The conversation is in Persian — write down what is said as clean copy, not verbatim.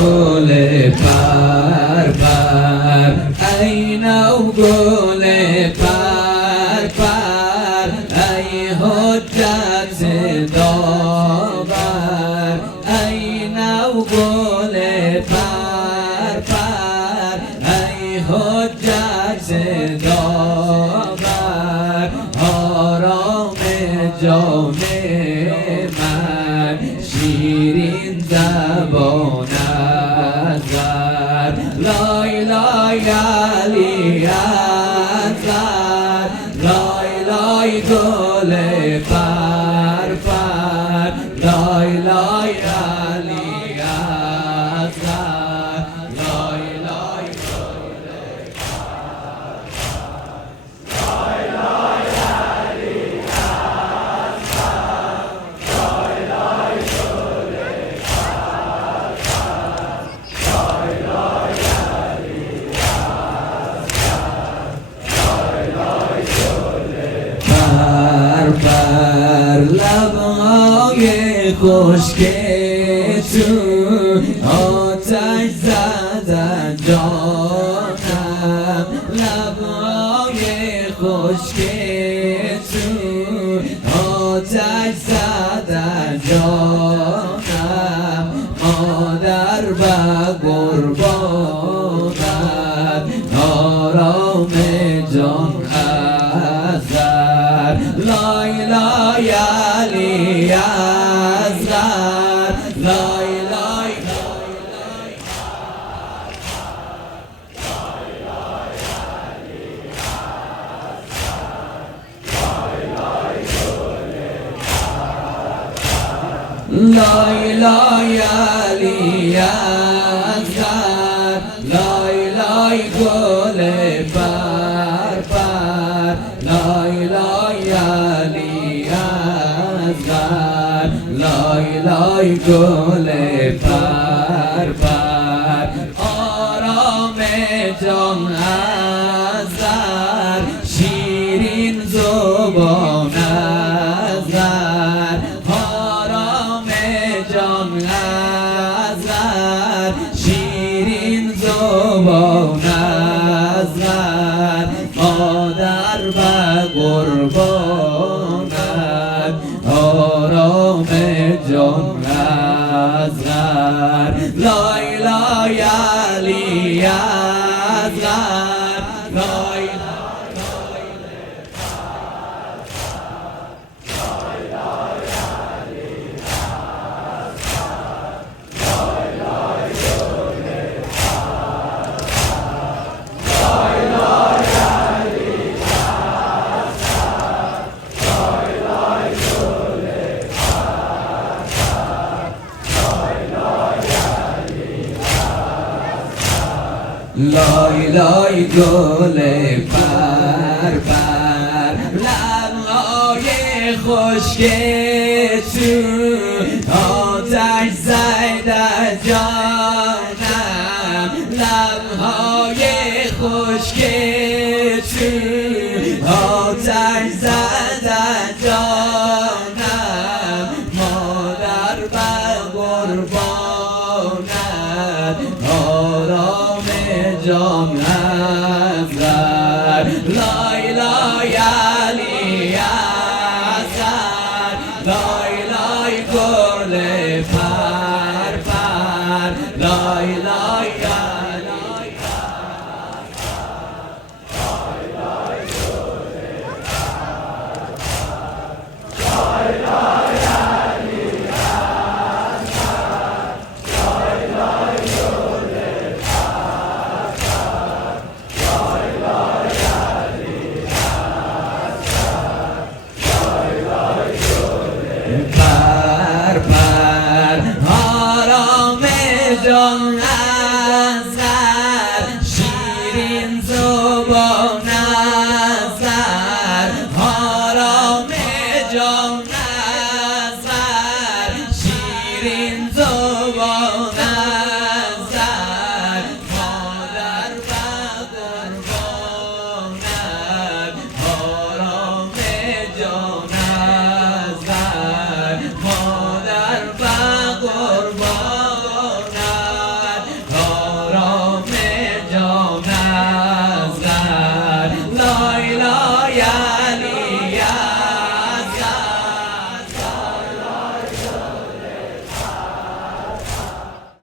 گل پر پر ای نو گل پر پر ای حجت داور ای نو گل پر پر ای حجت داور آرام جان من شیرین زبان ازر لای لای علی ازر لای لای گل پر پر لای لای علی ازر لای لای گل پر پر لای لای علی ازر لای لای گل پر پر لای لای علی ازر لای لای گل پر پر لبهای خشک تو آتش زدن جانم لبهای خشک تو آتش زدن جانم مادر و قربانت آرام جان ازر لای لای علی ازر لای لای لای لای علی ازر لای لای گل پر پر لای لای علی ازر لای لای گل پر پر آرام جان ازر شیرین زبان ازر جان ازر شیرین زبان ازر مادر و قربانت آرام جان ازر لای لای علی ازر لای لای لای گل پر پر لبهای خشک تو آتش زده جانم لبهای خشک تو آتش زده جانم مادر و قربانت آرام جان ازر لای لای علی ازر لای لای گل پر پر لای لای علی لای لای گل لای لای علی لای لای گل پر پر آرام جان